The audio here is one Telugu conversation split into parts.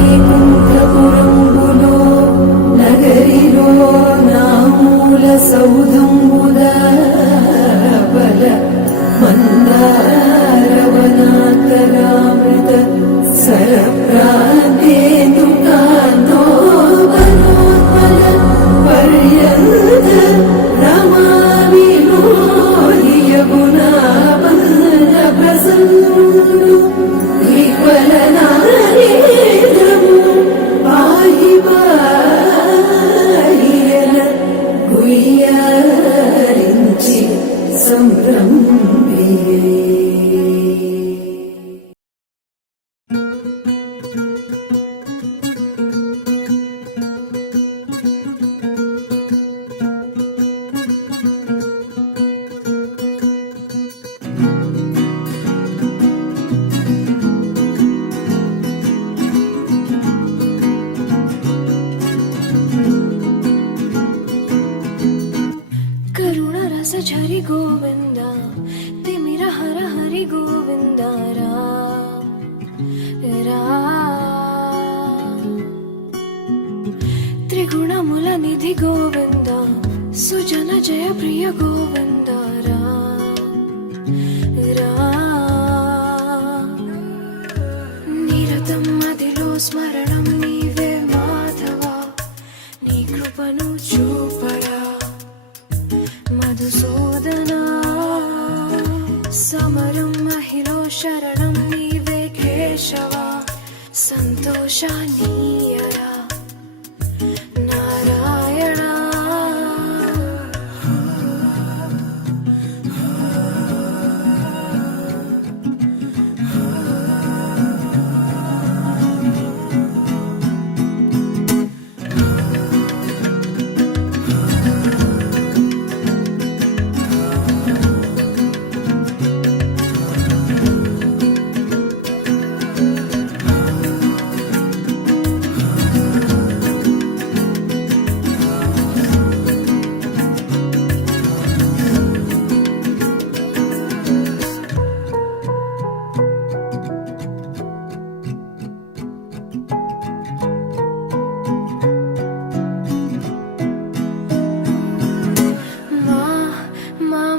వైకుంఠపురంబులో నగరిలో నామూల సౌధంబుల బల మందారవనాంతరామృత సరప్రాంతేందుకాంతో వనోత్పల పర్యంత రమావినోదియ గుణాబంధ ప్రసన్నుడు విఫలనారేంద్రము పాహి పాహియన గుయ్యారించి సంభ్రమియే. झरि गोविंद तिमिर हर हरि गोविंद त्रिगुणमुल निधि गोविंद सुजन जय प्रिय गोविंद निरतं मदिलो स्मरणं नीवे माधव नी कृपनु चूपरा मधुसूदना समरं महिलो शरणं नीवे केशव संतोषानीयरा नारायण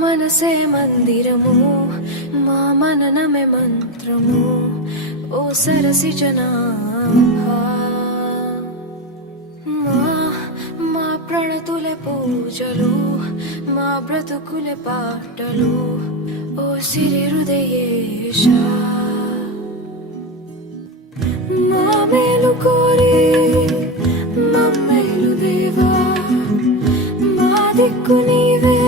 మనసే మందిరము మా మననమే మంత్రము ఓ సరసి జనాభా మా ప్రణతులే పూజలు మా బ్రతుకులే పాటలు ఓ సిరి హృదయేశ మా మేలు కోరి మమ్మేలు దేవా మా దిక్కు నీవే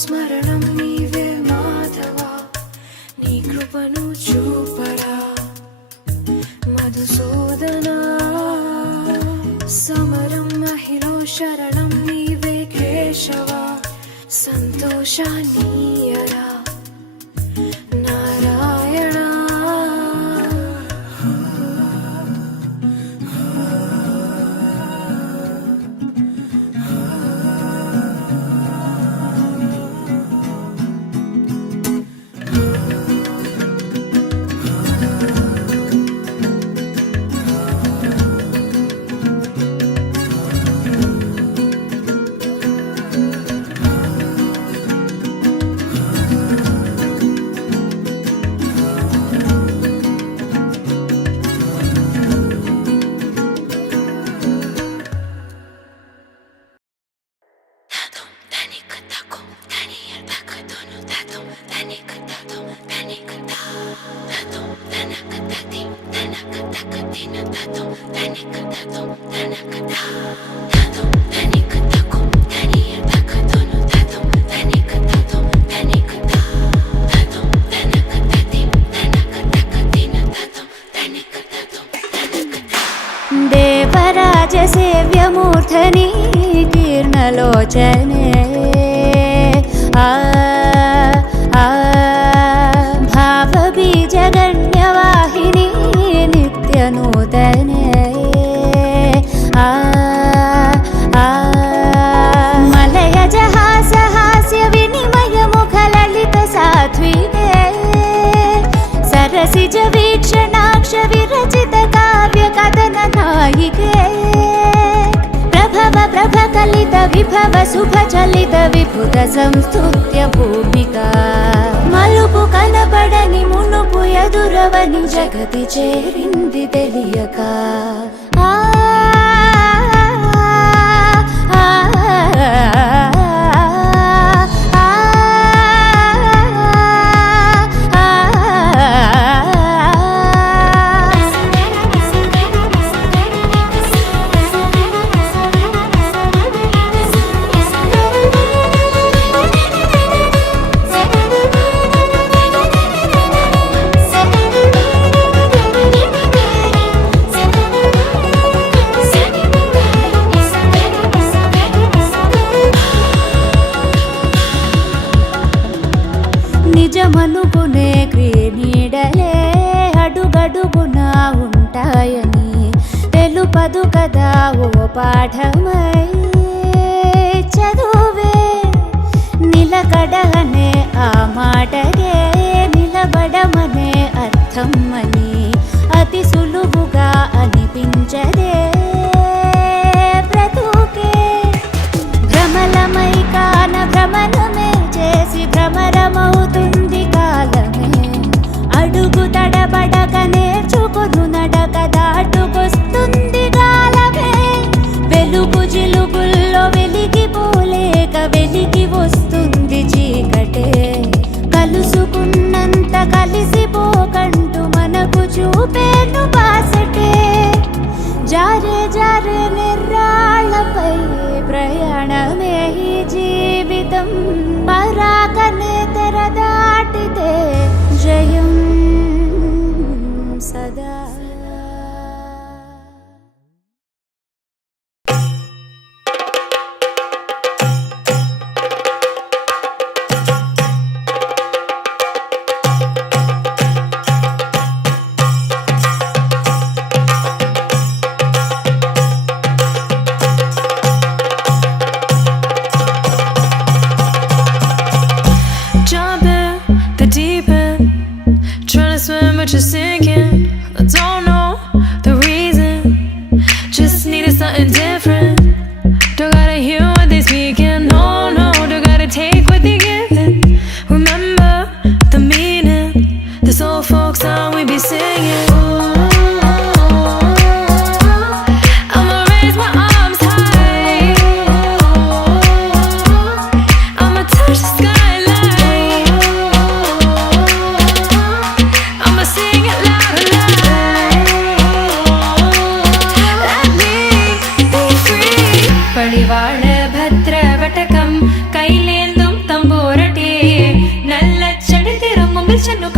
స్మరణం నీవే మాధవ నీ కృపను చూపరా మధుసూదనా సమరం మహిలో శరణం నీవే కేశవ సంతోషానీయరా నారాయణ देवराज सेव्यमूर्धनि कीर्णलोचने भावबीजगण्यवाहिनी नित्यनूतने వైభవ శుభ చలిత విపుత సంస్తుత్య భూమిక మలుపు కనబడని మునుపు ఎదురవని జగతి చేరింది తెలియక ఆ నిజమనుకునే క్రీనీడలే అడుగడుగునా ఉంటాయని తెలుపదు కదా ఓ పాఠమై చదువే నిలకడనే ఆ మాటగే నిలబడమనే అర్థం అని అతి సులువుగా అనిపించదే బ్రతుకే భ్రమలమై కాన భ్రమణమే చేసి భ్రమరమవుతుంది కాలమే అడుగు తడబడక నేర్చుకును నడక దాటుకొస్తుంది కాలమే వెలుగు జిలుగుల్లో వెలిగిపోలేక వెలిగి వస్తుంది చీకటే కలుసుకున్నంత కలిసిపోకంటూ మనకు చూపేను బాసటే జారే జారే నిర్రాళ్ళపై ప్రయాణమే ఈ జీవితం పరాకనే తెర దాటితే జయం సదా but you're sinking. I don't know the reason, just needed something different. Don't gotta hear what they speaking, no, no. Don't gotta take what they giving. Remember the meaning, this old folk song we be singing. I'ma raise my arms high, I'ma touch the skyline, I'ma sing it loud and loud. Let me be free. പടിവാള ഭദ്രവടകം കൈലേന്തും തമ്പൂരട്ടെ നല്ല ചടി തിരുമുമ്പിൽ ചെന്നു